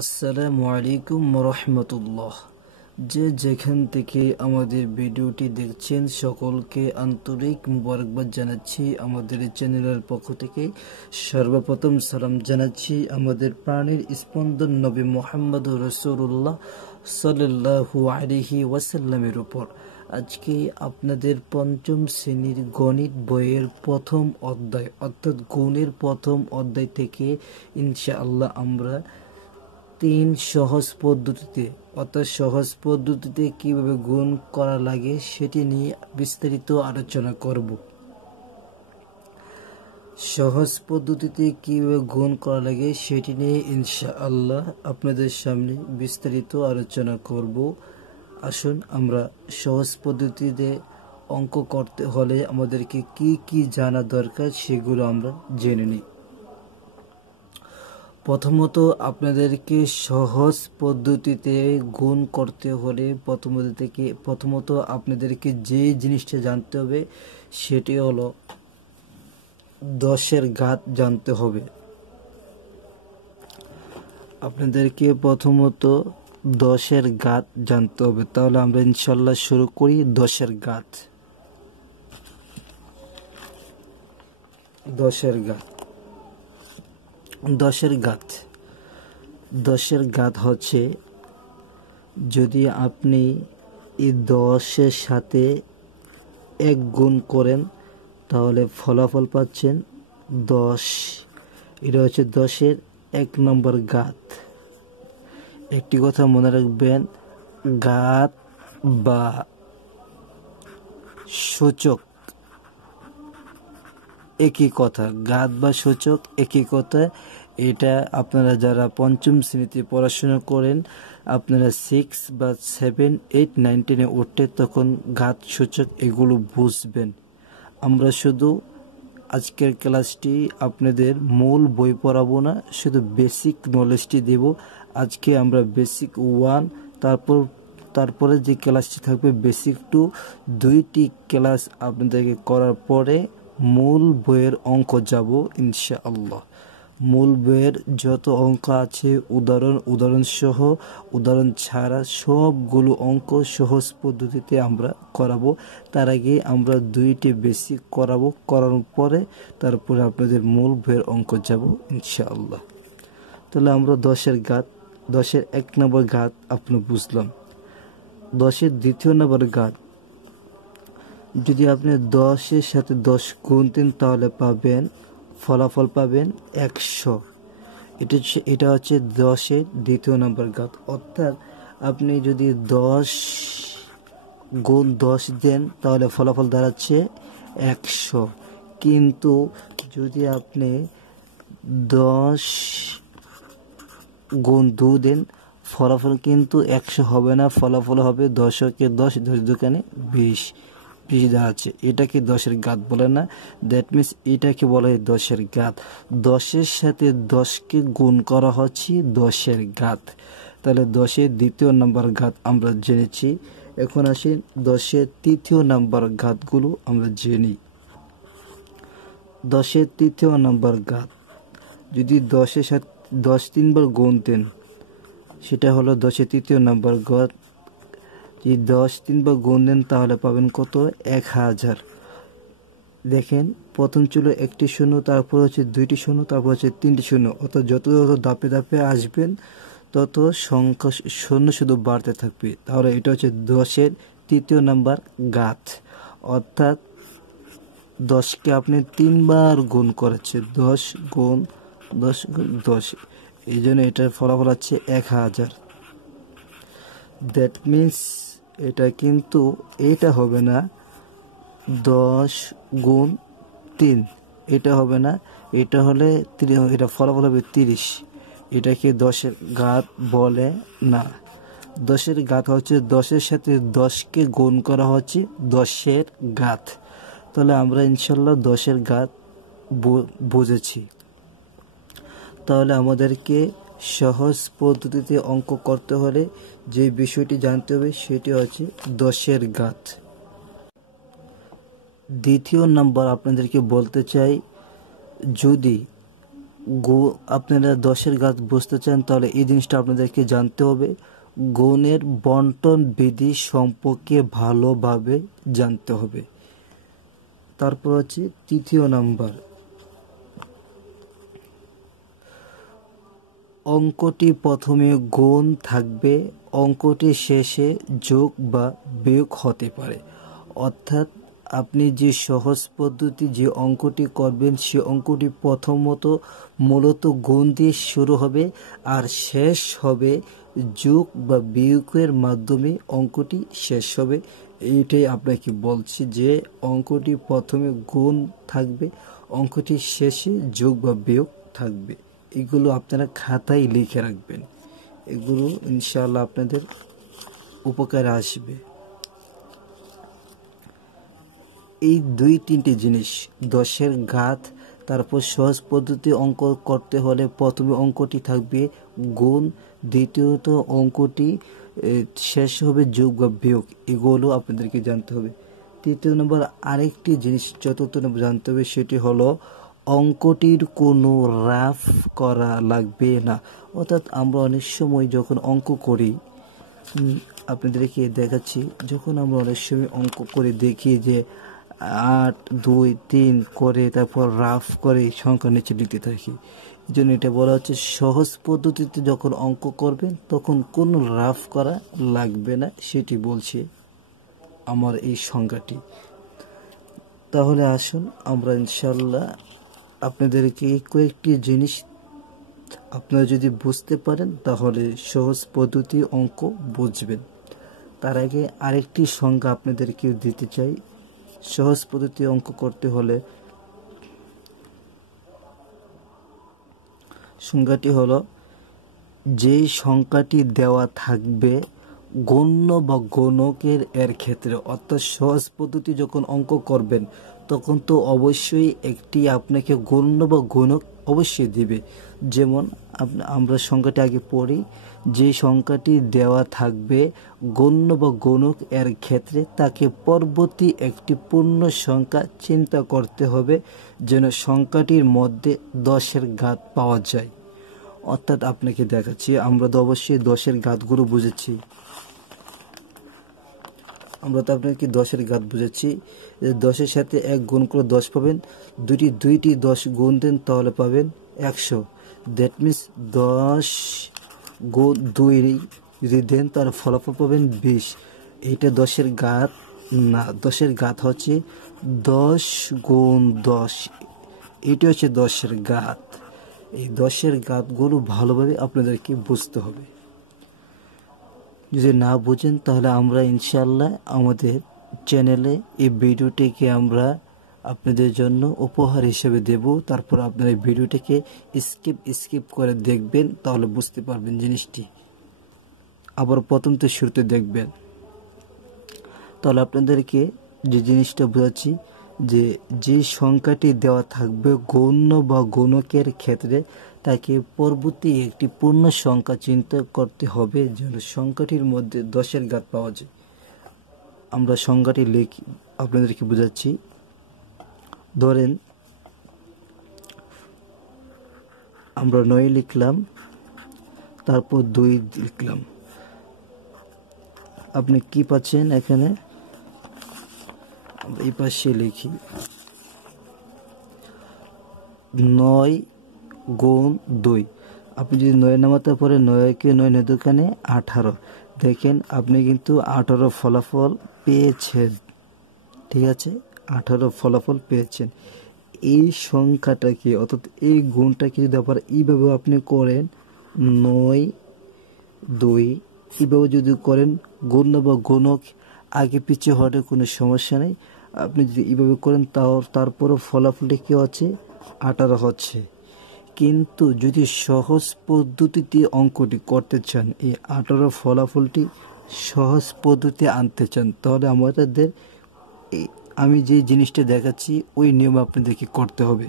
আসসালামু আলাইকুম রহমতুল্লাহ। যে যেখান থেকে আমাদের ভিডিওটি দেখছেন সকলকে আন্তরিক মুবারকবাদ জানাচ্ছি। আমাদের চ্যানেলের পক্ষ থেকে সর্বপ্রথম সালাম জানাচ্ছি আমাদের প্রাণের স্পন্দন নবী মুহাম্মদ রাসূলুল্লাহ সাল্লাল্লাহু আলাইহি ওয়াসাল্লামের উপর। আজকে আপনাদের পঞ্চম শ্রেণীর গণিত বইয়ের প্রথম অধ্যায় অর্থাৎ গুণের প্রথম অধ্যায় থেকে ইনশাআল্লাহ আমরা সহজ পদ্ধতিতে কিভাবে গুণ করা লাগে সেটি নিয়ে বিস্তারিত আলোচনা করব। সহজ পদ্ধতিতে কিভাবে গুণ করা লাগে সেটি নিয়ে ইনশাআল্লাহ আপনাদের সামনে বিস্তারিত আলোচনা করব। আসুন আমরা সহজ পদ্ধতিতে অঙ্ক করতে হলে আমাদেরকে কি কি জানা দরকার সেগুলো আমরা জেনে নিই। প্রথমত আপনাদেরকে সহজ পদ্ধতিতে গুণ করতে হলে প্রথমত আপনাদেরকে যে জিনিসটা জানতে হবে সেটি হলো 10-এর ঘাত জানতে হবে। আপনাদেরকে প্রথমত 10-এর ঘাত জানতে হবে। তাহলে আমরা ইনশাআল্লাহ শুরু করি। 10-এর ঘাত 10-এর ঘাত হচ্ছে, যদি আপনি এই 10-এর সাথে 1 গুণ করেন তাহলে ফলাফল পাচ্ছেন 10। এটা হচ্ছে 10-এর 1 নম্বর ঘাত। একটি কথা মনে রাখবেন, ঘাত বা সূচক একই কথা, ঘাত বা সূচক একই কথা। এটা আপনারা যারা পঞ্চম শ্রেণীতে পড়াশোনা করেন, আপনারা 6 বা 7, 8, 9, 10-এ উঠতে তখন ঘাত সূচক এগুলো বুঝবেন। আমরা শুধু আজকের ক্লাসটি আপনাদের মূল বই পড়াবো না, শুধু বেসিক নলেজটি দেব। আজকে আমরা বেসিক 1, তারপরে যে ক্লাসটি থাকবে বেসিক 2, 2টি ক্লাস আপনাদেরকে করার পরে মূল বইয়ের অঙ্ক যাব ইনশাআল্লাহ। মূল বইয়ের যত অঙ্ক আছে উদাহরণ সহ, উদাহরণ ছাড়া সবগুলো অঙ্ক সহজ পদ্ধতিতে আমরা করাবো। তার আগে আমরা 2টি বেসিক করাবো, করানোর পরে তারপরে আপনাদের মূল বইয়ের অঙ্ক যাব ইনশাআল্লাহ। তাহলে আমরা 10-এর 1 নম্বর ঘাত আপনি বুঝলাম। 10-এর 2 নম্বর ঘাত, যদি আপনি 10-এর সাথে 10 গুণ দেন তাহলে ফলাফল পাবেন 100। এটা হচ্ছে 10-এর 2 নম্বর ঘাত। অর্থাৎ আপনি যদি 10 গুণ 10 দেন তাহলে ফলাফল দাঁড়াচ্ছে 100। কিন্তু যদি আপনি 10 গুণ 2 দেন ফলাফল কিন্তু 100 হবে না, ফলাফল হবে 10-কে 10, 10 দোকানে 20 দাঁড়াচ্ছে। এটাকে 10-এর ঘাত বলে না। দ্যাট মিনস এটাকে বলা হয় 10-এর ঘাত। 10-এর সাথে 10কে গুণ করা হচ্ছে 10-এর ঘাত। তাহলে 10-এর 2 নম্বর ঘাত আমরা জেনেছি। এখন আসি 10-এর 3 নম্বর ঘাতগুলো আমরা জেনি। 10-এর 3 নম্বর ঘাত, যদি 10-এর সাথে 10 3বার গুণ দেন সেটা হলো 10-এর 3 নম্বর ঘাত। যদি 10 3বার গুণ দেন তাহলে পাবেন কত? 1000। দেখেন, প্রথম ছিল একটি শূন্য, তারপর হচ্ছে 2টি শূন্য, তারপর হচ্ছে 3টি শূন্য। অর্থাৎ যত ধাপে ধাপে আসবেন তত সংখ্যা শূন্য শুধু বাড়তে থাকবে। তাহলে এটা হচ্ছে 10-এর 3 নম্বর ঘাত। অর্থাৎ 10কে আপনি 3বার গুণ করেছেন, 10 গুণ 10, এই জন্য এটার ফলাফল হচ্ছে 1000। দ্যাট মিনস এটা হবে না 10 গুণ 3, এটা হবে না, এটা হলে এটা ফলাফল হবে 30। এটাকে 10-এর ঘাত বলে না। 10-এর ঘাত হচ্ছে 10-এর সাথে 10কে গুণ করা হচ্ছে 10-এর ঘাত। তাহলে আমরা ইনশাল্লাহ 10-এর ঘাত বুঝেছি। তাহলে আমাদেরকে সহজ পদ্ধতিতে অঙ্ক করতে হলে যে বিষয়টি জানতে হবে সেটি হচ্ছে 10-এর ঘাত। 2 নম্বর আপনাদেরকে বলতে চাই, যদি আপনারা 10-এর ঘাত বুঝতে চান তাহলে এই জিনিসটা আপনাদেরকে জানতে হবে, গুণের বন্টন বিধি সম্পর্কে ভালোভাবে জানতে হবে। তারপর হচ্ছে 3য় নাম্বার, অঙ্কটি প্রথমে গুণ থাকবে, অঙ্কটি শেষে যোগ বা বিয়োগ হতে পারে। অর্থাৎ আপনি যে সহজ পদ্ধতি যে অঙ্কটি করবেন সে অঙ্কটি প্রথমত মূলত গুণ দিয়ে শুরু হবে আর শেষ হবে যোগ বা বিয়োগের মাধ্যমে অঙ্কটি শেষ হবে। এইটাই আপনাকে বলছি যে অঙ্কটি প্রথমে গুণ থাকবে, অঙ্কটি শেষে যোগ বা বিয়োগ থাকবে। এগুলো আপনারা খাতায় লিখে রাখবেন, এগুলো ইনশাআল্লাহ আপনাদের উপকারে আসবে। এই 2-3টি জিনিস 10-এর ঘাত, তারপর সহজ পদ্ধতি অঙ্ক করতে হলে প্রথমে অঙ্কটি থাকবে গুণ, দ্বিতীয়ত অঙ্কটি শেষ হবে যোগ বা বিয়োগ, এগুলো আপনাদেরকে জানতে হবে। 3য় নম্বর আরেকটি জিনিস 4র্থ নম্বর জানতে হবে, সেটি হলো অঙ্কটির কোনো রাফ করা লাগবে না। অর্থাৎ আমরা অনেক সময় যখন অঙ্ক করি, আপনাদেরকে দেখাচ্ছি, যখন আমরা অনেক সময় অঙ্ক করে দেখি যে 8, 2, 3 করে তারপর রাফ করে সংখ্যা নিচে লিখতে থাকি। এই জন্য এটা বলা হচ্ছে সহজ পদ্ধতিতে যখন অঙ্ক করবেন তখন কোনো রাফ করা লাগবে না, সেটি বলছে আমার এই সংখ্যাটি। তাহলে আসুন আমরা ইনশাল্লাহ আপনাদেরকে কয়েকটি জিনিস আপনারা যদি বুঝতে পারেন তাহলে সহজ পদ্ধতি অঙ্ক বুঝবেন। তার আগে আরেকটি সংখ্যা আপনাদেরকে দিতে চাই। সহজ পদ্ধতি অঙ্ক করতে হলে সংখ্যাটি হলো, যেই সংখ্যাটি দেওয়া থাকবে গণ্য বা গণকের এর ক্ষেত্রে। অর্থাৎ সহজ পদ্ধতি যখন অঙ্ক করবেন তখন তো অবশ্যই একটি আপনাকে গণ্য বা গণক অবশ্যই দিবে। যেমন আমরা সংখ্যাটি আগে পড়ি, যে সংখ্যাটি দেওয়া থাকবে গণ্য বা গণক এর ক্ষেত্রে তাকে পরবর্তী একটি পূর্ণ সংখ্যা চিন্তা করতে হবে যেন সংখ্যাটির মধ্যে 10-এর ঘাত পাওয়া যায়। অর্থাৎ আপনাকে দেখাচ্ছি, আমরা তো অবশ্যই 10-এর ঘাতগুলো বুঝেছি, আমরা তো আপনাকে 10-এর ঘাত বুঝেছি। 10-এর সাথে 1 গুণ করে 10 পাবেন, দুইটি 10 গুণ দেন তাহলে পাবেন 100। দ্যাট মিনস 10 গুণ 2 যদি দেন তাহলে ফলাফল পাবেন 20। এইটা 10-এর ঘাত না, 10-এর ঘাত হচ্ছে 10 গুণ 10, এটা হচ্ছে 10-এর ঘাত। এই 10-এর ঘাতগুলো ভালোভাবে আপনাদেরকে বুঝতে হবে। যদি না বুঝেন তাহলে আমরা ইনশাল্লাহ আমাদের চ্যানেলে এই ভিডিওটিকে আমরা আপনাদের জন্য উপহার হিসেবে দেব। তারপর আপনারা এই ভিডিওটিকে স্কিপ করে দেখবেন, তাহলে বুঝতে পারবেন জিনিসটি। আবার প্রথম থেকে শুরুতে দেখবেন, তাহলে আপনাদেরকে যে জিনিসটা বোঝাচ্ছি, যে সংখ্যাটি দেওয়া থাকবে গণ্য বা গণকের ক্ষেত্রে তাকে পরবর্তী একটি পূর্ণ সংখ্যা চিন্তা করতে হবে যেন সংখ্যাটির মধ্যে 10-এর ঘাত পাওয়া যায়। আমরা সংখ্যাটি লিখি, আপনাদেরকে বোঝাচ্ছি। ধরেন আমরা 9 লিখলাম, তারপর 2 লিখলাম, আপনি কি পাচ্ছেন এখানে? আমরা এই পাশে লিখি 9 গুণ 2। আপনি যদি 9 নামাতে পরে 9কে 9 দোকানে 18, দেখেন আপনি কিন্তু 18 ফলাফল পেয়েছেন। ঠিক আছে, 18 ফলাফল পেয়েছেন। এই সংখ্যাটাকে অর্থাৎ এই গুণটাকে যদি আবার এইভাবে আপনি করেন 9, 2 এইভাবে যদি করেন, গণ্য বা গণক আগে পিছিয়ে হওয়ার কোনো সমস্যা নেই। আপনি যদি এইভাবে করেন তারপরও ফলাফলটি কী হচ্ছে? 18 হচ্ছে। কিন্তু যদি সহজ পদ্ধতিতে অঙ্কটি করতে চান, এই 18 ফলাফলটি সহজ পদ্ধতি আনতে চান, তাহলে আমাদের আমি যে জিনিসটা দেখাচ্ছি ওই নিয়ম আপনাদেরকে করতে হবে।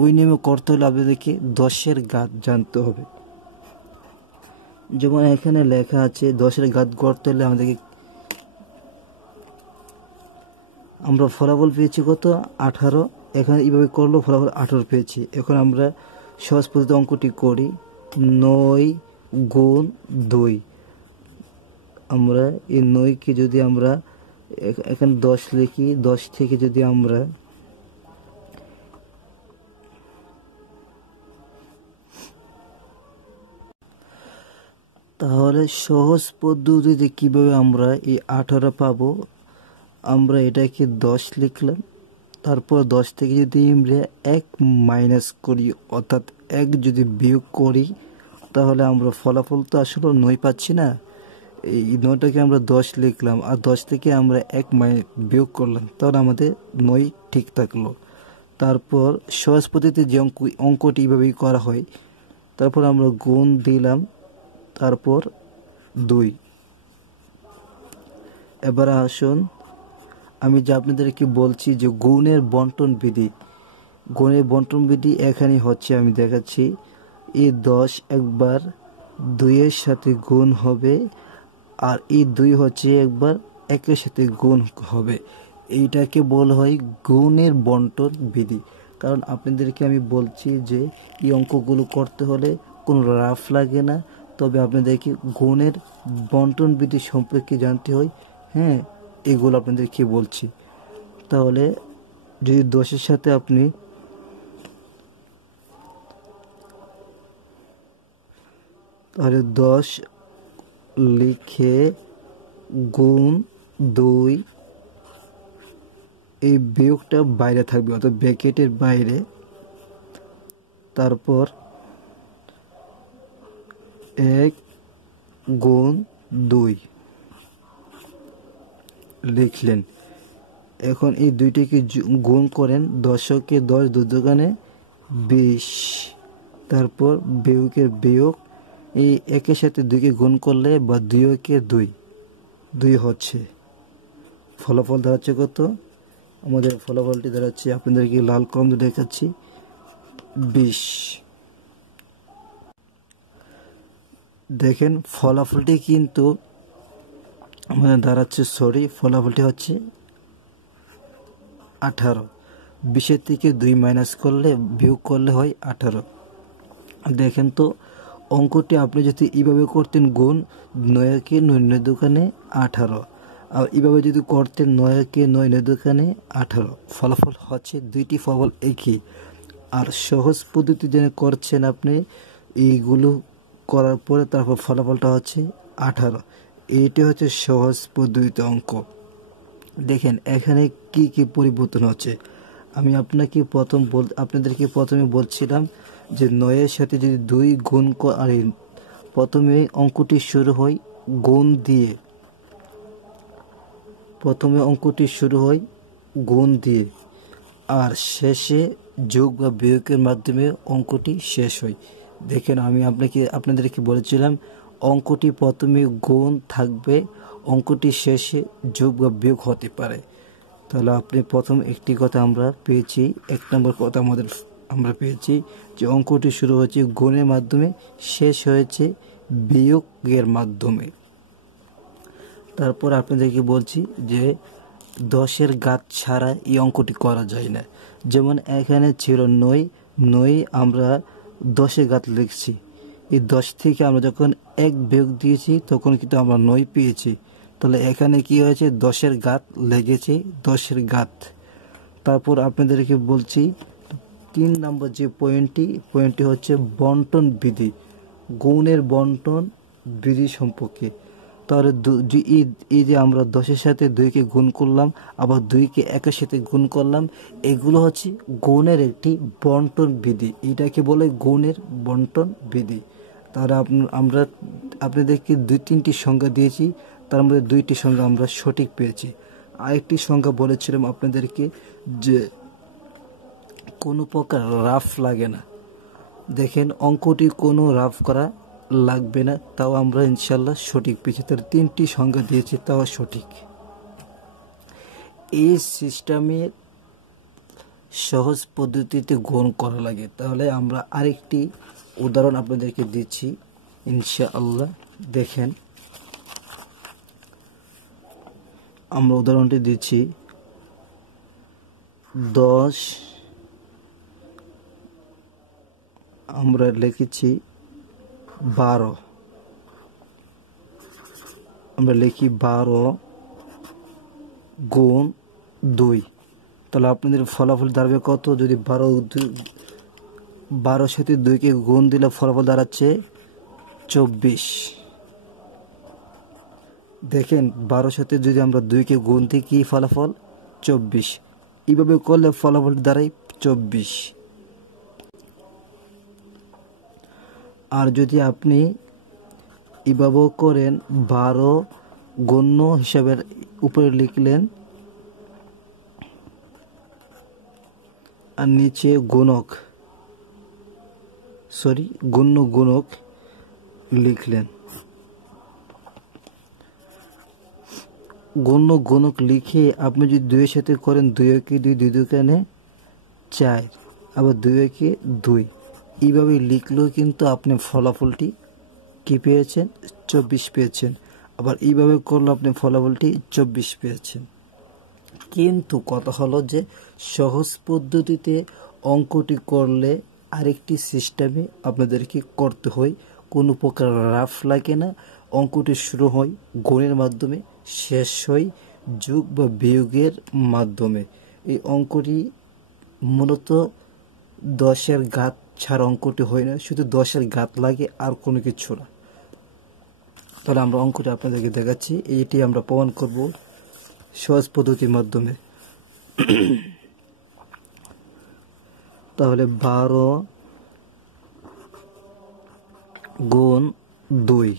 ওই নিয়মে করতে হলে আপনাদেরকে 10-এর ঘাত জানতে হবে। যেমন এখানে লেখা আছে 10-এর ঘাত করতে হলে আমাদেরকে, আমরা ফলাফল পেয়েছি কত? 18। এখানে এইভাবে করলেও ফলাফল 18 পেয়েছি। এখন আমরা সহজ পদ্ধতি অঙ্কটি করি। 9 গুণ 2, আমরা এই 9কে যদি আমরা এখানে 10 লিখি, 10 থেকে যদি আমরা তাহলে সহজ পদ্ধতিতে কিভাবে আমরা এই 18 পাবো, আমরা এটাকে 10 লিখলাম, তারপর 10 থেকে যদি আমরা 1 মাইনাস করি অর্থাৎ 1 যদি বিয়োগ করি, তাহলে আমরা ফলাফল তো আসলে 9 পাচ্ছি না। এই 9টাকে আমরা 10 লিখলাম আর 10 থেকে আমরা 1 বিয়োগ করলাম, তাহলে আমাদের 9 ঠিক থাকলো। তারপর সহজ পদ্ধতিতে যে অঙ্কটি এইভাবেই করা হয়। তারপর আমরা গুণ দিলাম, তারপর 2। এবার আসুন আমি যে আপনাদেরকে বলছি যে গুণের বন্টন বিধি এখানে হচ্ছে, আমি দেখাচ্ছি। এই 10 একবার 2 এর সাথে গুণ হবে, আর এই 2 হচ্ছে একবার 1 এর সাথে গুণ হবে। এইটাকে বলা হয় গুণের বন্টন বিধি। কারণ আপনাদেরকে আমি বলছি যে এই অঙ্কগুলো করতে হলে কোনো রাফ লাগে না, তবে আপনাদেরকে গুণের বন্টন বিধি সম্পর্কে জানতে হয়। হ্যাঁ, এগুলো আপনাদেরকে বলছি। তাহলে যদি 10-এর সাথে আপনি তাহলে 10 লিখে গুণ 2, এই বিয়োগটা বাইরে থাকবে অর্থাৎ ব্র্যাকেটের বাইরে। তারপর 1 গুণ 2 লিখলেন। এখন এই দুইটিকে গুণ করেন, 10কে 10 2 দোকানে 20, তারপর বিয়োগের বিয়োগ, এই 1-এর সাথে 2কে গুণ করলে বা 2-কে 2 হচ্ছে। ফলাফল দাঁড়াচ্ছে কত? আমাদের ফলাফলটি দাঁড়াচ্ছে, আপনাদেরকে লাল কলম দিয়ে দেখাচ্ছি, 20। দেখেন ফলাফলটি কিন্তু আমাদের দাঁড়াচ্ছে, ফলাফলটি হচ্ছে 18। 20-এর থেকে 2 মাইনাস করলে বিয়োগ করলে হয় 18। দেখেন তো অঙ্কটি আপনি যদি এইভাবে করতেন, গুণ 9-কে 9 দোকানে 18, আর এইভাবে যদি করতেন 9-কে 9 দোকানে 18, ফলাফল হচ্ছে দুইটি ফলাফল একই। আর সহজ পদ্ধতি যেন করছেন আপনি, এইগুলো করার পরে তারপর ফলাফলটা হচ্ছে 18। এইটা হচ্ছে সহজ পদ্ধতিতে অঙ্ক। দেখেন এখানে কি কি পরিবর্তন হচ্ছে। আমি আপনাদেরকে প্রথমে বলছিলাম যে 9-এর সাথে যদি 2 গুণ করে, প্রথমে অঙ্কটি শুরু হয় গুণ দিয়ে, আর শেষে যোগ বা বিয়োগের মাধ্যমে অঙ্কটি শেষ হয়। দেখেন আমি আপনাদেরকে বলেছিলাম অঙ্কটি প্রথমে গুণ থাকবে, অঙ্কটি শেষে যোগ বা বিয়োগ হতে পারে। তাহলে আপনি প্রথম একটি কথা আমরা পেয়েছি, 1 নম্বর কথা আমরা পেয়েছি যে অঙ্কটি শুরু হয়েছে গুণের মাধ্যমে, শেষ হয়েছে বিয়োগের মাধ্যমে। তারপর আপনাদেরকে বলছি যে 10-এর ঘাত ছাড়া এই অঙ্কটি করা যায় না। যেমন এখানে ছিল 9, আমরা 10-এর ঘাত লিখছি, এই 10 থেকে আমরা যখন 1 বিয়োগ দিয়েছি তখন কিন্তু আমরা 9 পেয়েছি। তাহলে এখানে কি হয়েছে, 10-এর ঘাত লেগেছে, 10-এর ঘাত। তারপর আপনাদেরকে বলছি 3 নম্বর যে পয়েন্টটি হচ্ছে বন্টন বিধি, গুণের বন্টন বিধি সম্পর্কে। তাহলে এই যে আমরা 10-এর সাথে 2-কে গুণ করলাম, আবার 2-কে 1-এর সাথে গুণ করলাম, এগুলো হচ্ছে গুণের একটি বন্টন বিধি। এটাকে বলে গুণের বন্টন বিধি। তাহলে আমরা আপনাদেরকে 2-3টি সংখ্যা দিয়েছি, তার মধ্যে 2টি সংখ্যা আমরা সঠিক পেয়েছি। আরেকটি সংখ্যা বলেছিলাম আপনাদেরকে যে কোনো প্রকার রাফ লাগে না। দেখেন অঙ্কটি কোনো রাফ করা লাগবে না, তাও আমরা ইনশাল্লাহ সঠিক পেয়েছি। তার 3টি সংখ্যা দিয়েছি, তাও সঠিক। এই সিস্টেমের সহজ পদ্ধতিতে গুণ করা লাগে। তাহলে আমরা আরেকটি উদাহরণ আপনাদেরকে দিচ্ছি ইনশাআল্লাহ। দেখেন আমরা উদাহরণটি দিচ্ছি, 10 আমরা লিখেছি 12, আমরা লিখি 12 গুণ 2, তাহলে আপনাদের ফলাফল দাঁড়াবে কত? যদি 12 সাথে 2কে গুণ দিলে ফলাফল দাঁড়াচ্ছে 24। দেখেন 12 সাথে যদি আমরা 2কে গুণ দিই কি ফলাফল? 24। এইভাবে করলে ফলাফল দাঁড়ায় 24। আর যদি আপনি এভাবেও করেন, 12 গণ্য হিসাবের উপরে লিখলেন আর নিচে গুণক গুণক লিখলেন। গুণক লিখে আপনি যদি 2 এর সাথে করেন 2 একে 2, 2 দুকানে 4, আবার 2 একে 2, এইভাবে লিখলেও কিন্তু আপনি ফলাফলটি কি পেয়েছেন? 24 পেয়েছেন। আবার এইভাবে করলে আপনি ফলাফলটি 24 পেয়েছেন। কিন্তু কথা হলো যে সহজ পদ্ধতিতে অঙ্কটি করলে আরেকটি সিস্টেমে আপনাদেরকে করতে হয়, কোনো প্রকার রাফ লাগে না। অঙ্কটি শুরু হয় গুণের মাধ্যমে, শেষ হয় যোগ বা বিয়োগের মাধ্যমে। এই অঙ্কটি মূলত 10-এর ঘাত ছাড়া অঙ্কটি হয় না, শুধু 10-এর ঘাত লাগে, আর কোনো কিছু না। তাহলে আমরা অঙ্কটি আপনাদেরকে দেখাচ্ছি, এইটি আমরা প্রমাণ করব সহজ পদ্ধতির মাধ্যমে। তাহলে 12 গুণ 2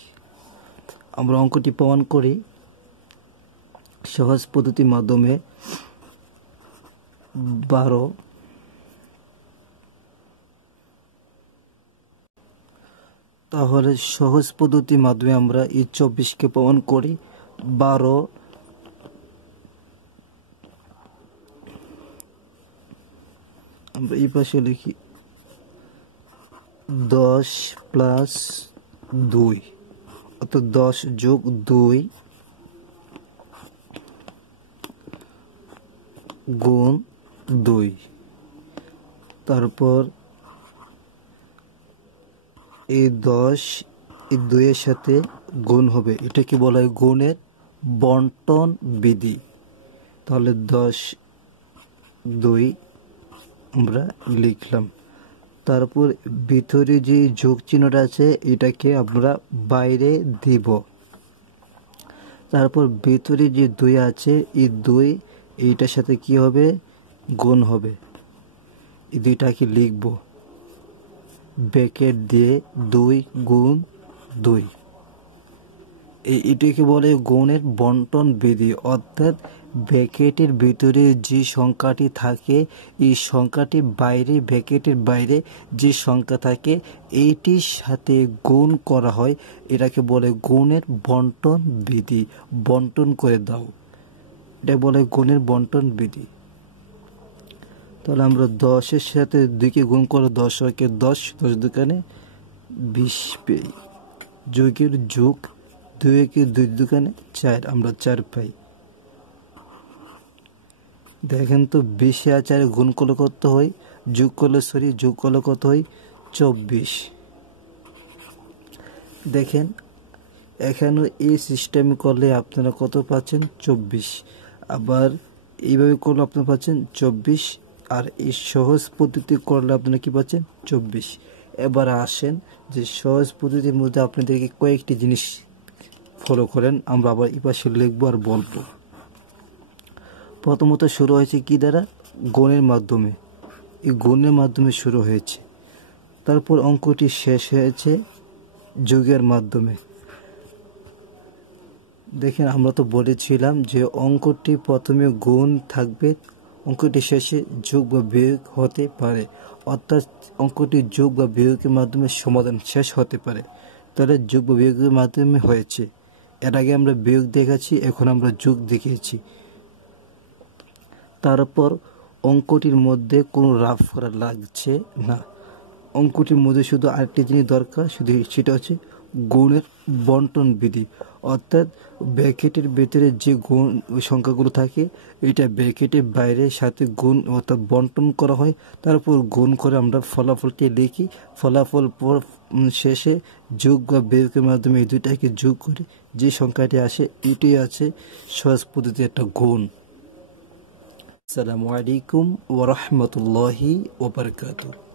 আমরা অঙ্কটি প্রমাণ করি সহজ পদ্ধতির মাধ্যমে। 12 তাহলে সহজ পদ্ধতির মাধ্যমে আমরা এই 24কে প্রমাণ করি। 12 আমরা এই পাশে লিখি 10 প্লাস 2, অর্থাৎ 10 যোগ 2 গুণ 2। তারপর এই 10 এই 2 এর সাথে গুণ হবে, এটাকে বলা হয় গুণের বন্টন বিধি। তাহলে 10 2 আমরা লিখলাম। তারপর ভিতরে যে যোগ চিহ্নটা আছে এটাকে আমরা বাইরে দিব। তারপর ভিতরে যে 2 আছে এই 2 এইটার সাথে কি হবে? গুণ হবে। এই দুইটাকে লিখব ব্র্যাকেট দিয়ে 2 গুণ 2। এটাকে বলে গুণের বন্টন বিধি, অর্থাৎ ব্র্যাকেটের ভিতরে যে সংখ্যাটি থাকে এই সংখ্যাটি বাইরে, ব্র্যাকেটের বাইরে যে সংখ্যা থাকে এইটির সাথে গুণ করা হয়, এটাকে বলে গুণের বন্টন বিধি। বন্টন করে দাও, এটা বলে গুণের বন্টন বিধি। তাহলে আমরা 10-এর সাথে 2কে গুণ করে 10 একে 10, 10 দুকানে 20 পাই। যোগের যোগ 2 একে 2 দুকানে 4, আমরা 4 পাই। দেখেন তো 20 আর 4 গুণ করলে কত হয়? যোগ করলে কত হয়? 24। দেখেন এখানে এই সিস্টেম করলে আপনারা কত পাচ্ছেন? 24। আবার এইভাবে করলে আপনারা পাচ্ছেন 24, আর এই সহজ পদ্ধতি করলে আপনারা কি পাচ্ছেন? 24। এবার আসেন যে সহজ পদ্ধতির মধ্যে আপনাদেরকে কয়েকটি জিনিস ফলো করেন, আমরা আবার এই পাশে লিখবো আর বলবো। প্রথমত শুরু হয়েছে কি দ্বারা? গুণের মাধ্যমে। এই গুণের মাধ্যমে শুরু হয়েছে। তারপর অঙ্কটি শেষ হয়েছে যোগের মাধ্যমে। দেখেন আমরা তো বলেছিলাম যে অঙ্কটি প্রথমে গুণ থাকবে, অঙ্কটি শেষে যোগ বা বিয়োগ হতে পারে, অর্থাৎ অঙ্কটি যোগ বা বিয়োগের মাধ্যমে সমাধান শেষ হতে পারে। তাহলে যোগ বা বিয়োগের মাধ্যমে হয়েছে। এর আগে আমরা বিয়োগ দেখাচ্ছি, এখন আমরা যোগ দেখিয়েছি। তারপর অঙ্কটির মধ্যে কোনো রাফ করা লাগছে না। অঙ্কটির মধ্যে শুধু আরেকটি জিনিস দরকার, শুধু সেটা হচ্ছে গুণের বন্টন বিধি, অর্থাৎ ব্র্যাকেটের ভেতরে যে গুণ সংখ্যাগুলো থাকে এটা ব্র্যাকেটের বাইরে সাথে গুণ অর্থাৎ বন্টন করা হয়, তারপর গুণ করে আমরা ফলাফলটি লিখি। ফলাফল পর শেষে যোগ বা বিয়োগের মাধ্যমে এই দুইটাকে যোগ করে যে সংখ্যাটি আসে এটাই আছে সহজ পদ্ধতি একটা গুণ। আসসালামু আলাইকুম ওয়া রাহমাতুল্লাহি ওয়া বারাকাতুহু।